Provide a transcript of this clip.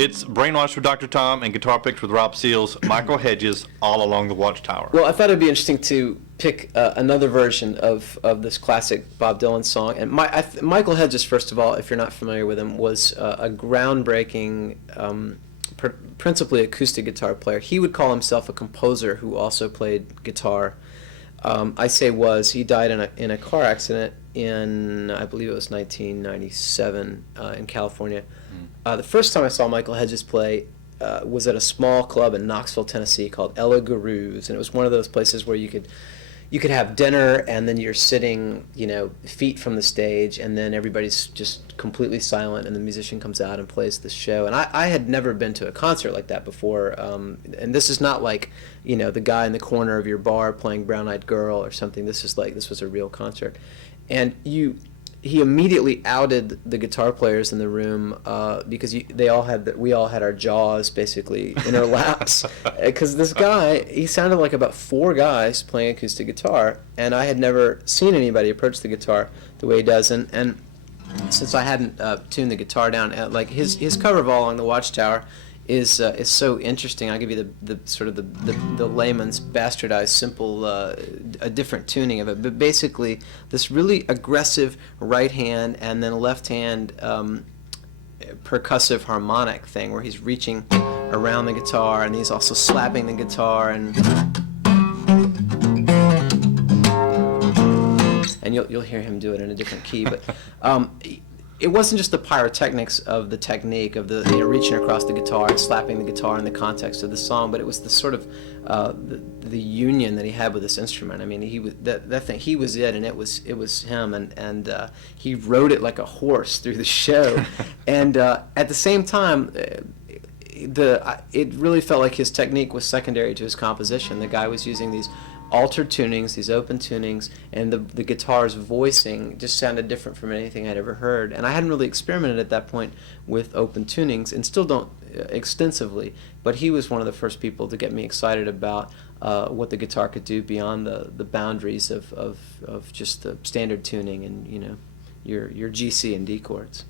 It's Brainwash with Dr. Tom and Guitar Picks with Rob Seals, Michael Hedges, All Along the Watchtower. Well, I thought it'd be interesting to pick another version of this classic Bob Dylan song. And Michael Hedges, first of all, if you're not familiar with him, was a groundbreaking, principally acoustic guitar player. He would call himself a composer who also played guitar. I say was. He died in a car accident in, I believe it was 1997 in California. The first time I saw Michael Hedges play was at a small club in Knoxville, Tennessee called Ella Guru's, and it was one of those places where you could have dinner and then you're sitting, feet from the stage, and then everybody's just completely silent and the musician comes out and plays the show. And I had never been to a concert like that before, and this is not like, the guy in the corner of your bar playing Brown Eyed Girl or something. This was a real concert. And he immediately outed the guitar players in the room because we all had our jaws basically in our laps, because this guy, he sounded like about four guys playing acoustic guitar, and I had never seen anybody approach the guitar the way he does. And since I hadn't tuned the guitar down, like his cover of All Along the Watchtower is so interesting. I'll give you the sort of the layman's bastardized, simple, a different tuning of it. But basically, this really aggressive right hand and then left hand percussive harmonic thing, where he's reaching around the guitar and he's also slapping the guitar, and you'll hear him do it in a different key, but. It wasn't just the pyrotechnics of the technique of the reaching across the guitar and slapping the guitar in the context of the song, but it was the sort of the union that he had with this instrument. I mean, he was that thing. He was it, and it was him, and he rode it like a horse through the show. And at the same time, it really felt like his technique was secondary to his composition. The guy was using these altered tunings, these open tunings, and the guitar's voicing just sounded different from anything I'd ever heard. And I hadn't really experimented at that point with open tunings, and still don't extensively, but he was one of the first people to get me excited about what the guitar could do beyond the boundaries of just the standard tuning and your G, C, and D chords.